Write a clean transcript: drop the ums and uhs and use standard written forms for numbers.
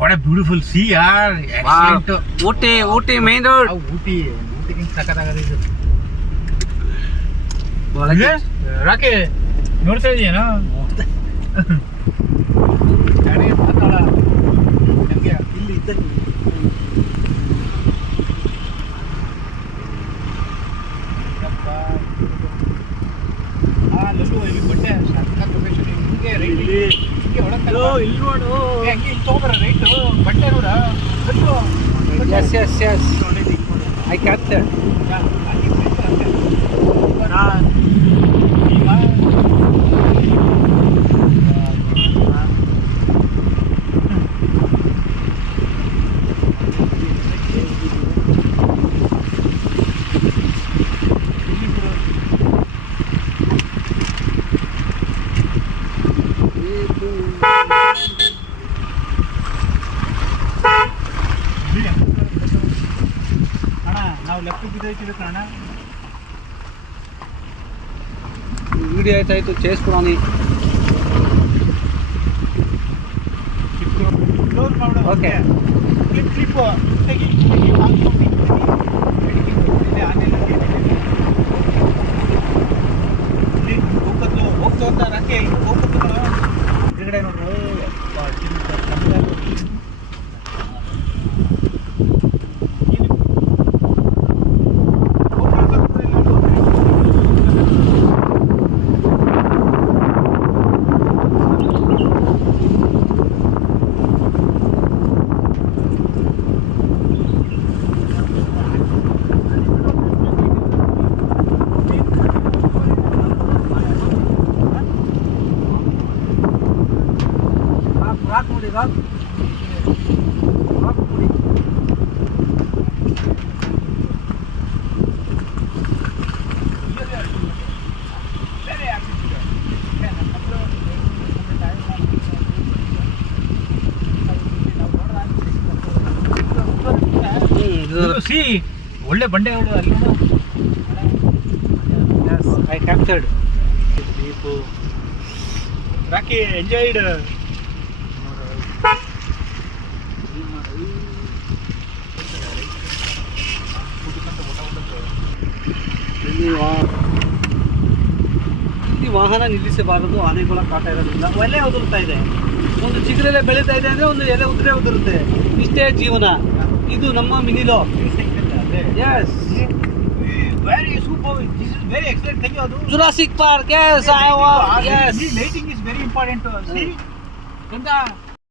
What a beautiful sea, yaar. Excellent. Ooty main road. Ooty ಸಖತ್ತಾಗಿದೆ ಇದು. ಒಳಗೆ ರಾಕೆ ನೋಡ್ತಾ ಇದೀಯೇನೋ? ಗಾಡಿ ಮಾತಾಡ ನನಗೆ ಇಲ್ಲಿ ಇದ್ದಲ್ಲಿ ಲಲ್ಲು ಇಲ್ಲಿ ಬಟ್ಟೆ ಸಖತ್ ಲೊಕೇಶನ್ ಹಿಂಗೆ ರೈಟ್ ಹಿಂಗೆ ಹೊಡಕಲ್ಲ ಇಲ್ಲಿ ನೋಡು ಹಂಗೆ ಇಲ್ಲಿ ತಗೋಬರ ರೈಟ್ ಬಟ್ಟೆ ನೋಡ ಲಲ್ಲು yes I captured ನಾವು ಲೆಫ್ಟ್ ಬಿದ್ದೈತಿವಿ ಕಣ ವಿಡಿಯೋ ಆಯ್ತಾಯ್ತು చేసుకున్నాను ಕ್ಲೋಸ್ ಮಾಡು ಓಕೆ ಕ್ಲಿಪ್ ತೆಗಿ ಹಾಕಿ ಇದೆ ಆನೆಲ್ಲ ಇಲ್ಲಿ ಹೋಗ್ತಾ ಅಂತ ರಾಕೆ ಹೋಗ್ತಾ ಎದುರುಗಡೆ ನೋಡ್ರು ರಾಕ್ ನೋಡಿ ಸಿ ಒಳ್ಳೆ ಬಂಡೆಗಳು ಅಲ್ಲಿ ಐ ಕ್ಯಾಪ್ಚರ್ಡ್ ರಾಕಿ ಎಂಜಾಯ್ಡ್ ಇಲ್ಲಿ ವಾಹನ ನಿಲ್ಲಿಸಬಾರದು, ಆನೆಗಳ ಕಾಟ ಇರೋದ್ರಿಂದ ಎಲೆ ಉದುರುತ್ತಾ ಇದೆ. ಒಂದು ಚಿಗುರೆಲೆ ಬೆಳೀತಾ ಇದೆ ಅಂದರೆ ಒಂದು ಎಲೆ ಉದುರುತ್ತೆ. ಇಷ್ಟೇ ಜೀವನ. ಇದು ನಮ್ಮ ಮಿನಿಲೋ. Yes very super. This is very excellent. ತೆಗೆಯೋದು Jurassic Park. Yes I want. Yes lighting is very important. ಸಿ ಎಂತ